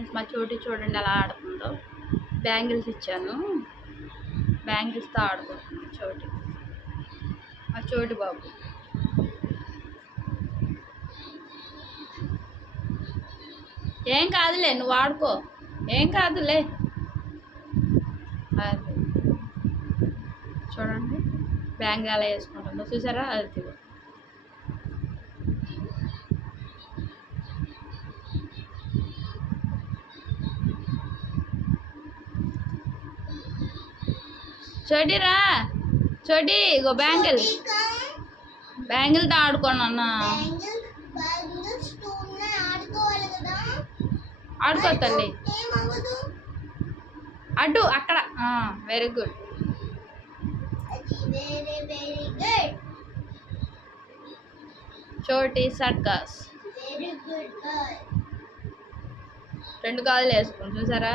Friends మా చోటి చూడండి ఎలా ఆడుతుందో. బ్యాంగిల్స్ ఇచ్చాను. బ్యాంగిల్స్తో ఆడుకుంటుంది చోటి. మా చోటి బాబు. ఏం కాదులే నువ్వు ఆడుకో. ఏం కాదులే. చూడండి బ్యాంగ్ అలా వేసుకుంటుందో. చూసారా? అది చోటి రా. చోటి ఇగో బ్యాంగిల్. బ్యాంగిల్తో ఆడుకోండి అన్న. ఆడుకో తల్లి. అటు అక్కడ. వెరీ గుడ్ చోటి సర్కస్. రెండు కాదులు వేసుకుని చూసారా?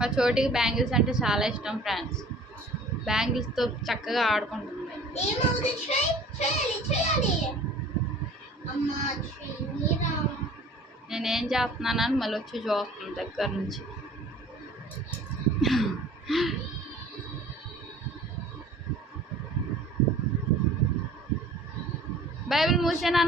మా చోటికి బ్యాంగిల్స్ అంటే చాలా ఇష్టం ఫ్రెండ్స్. బ్యాంగిల్స్తో చక్కగా ఆడుకుంటుంది. నేనేం చేస్తున్నానని మళ్ళీ వచ్చి చూస్తుంది దగ్గర నుంచి. బైబిల్ మూసేనా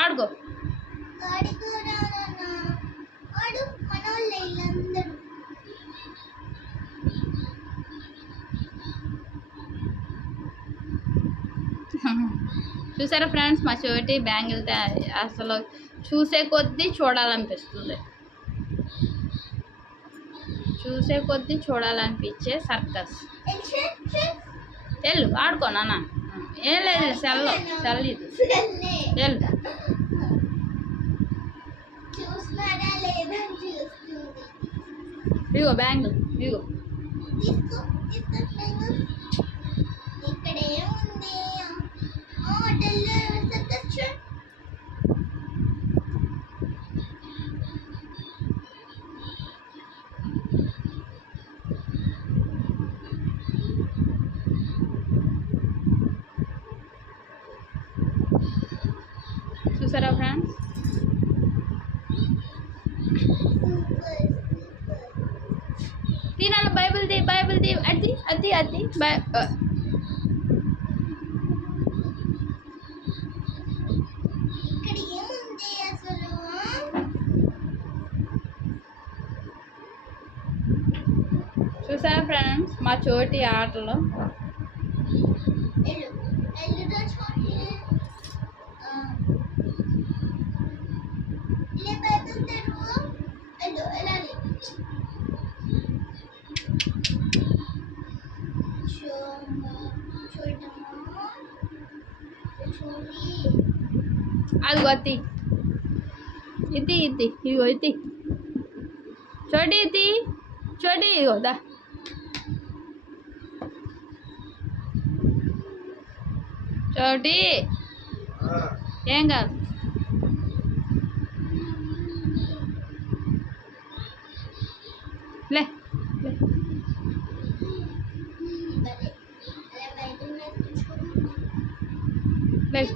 ఆడుకో. చూసారా ఫ్రెండ్స్ మా చోటి బ్యాంగిల్ అసలు చూసే కొద్దీ చూడాలనిపిస్తుంది. చూసే కొద్దీ చూడాలనిపించే సర్కస్. వెళ్ళు ఆడుకో నాన్న. ఏం లేదు సెల్ సెల్ ఇది. చూస్తుంది. ఇగో బ్యాంగిల్ ఇగో చూసారా ఫ్రెండ్స్? సూపర్ తినాలి? బైబిల్ ది బైబిల్ ది అది అది అది. బై చూసారా ఫ్రెండ్స్? మా చోటి ఆటలు. algo a ti. Iti, iti, higo, iti. Chodi, iti. Chodi, higo, da. Chodi. Yenga. Le, le. 类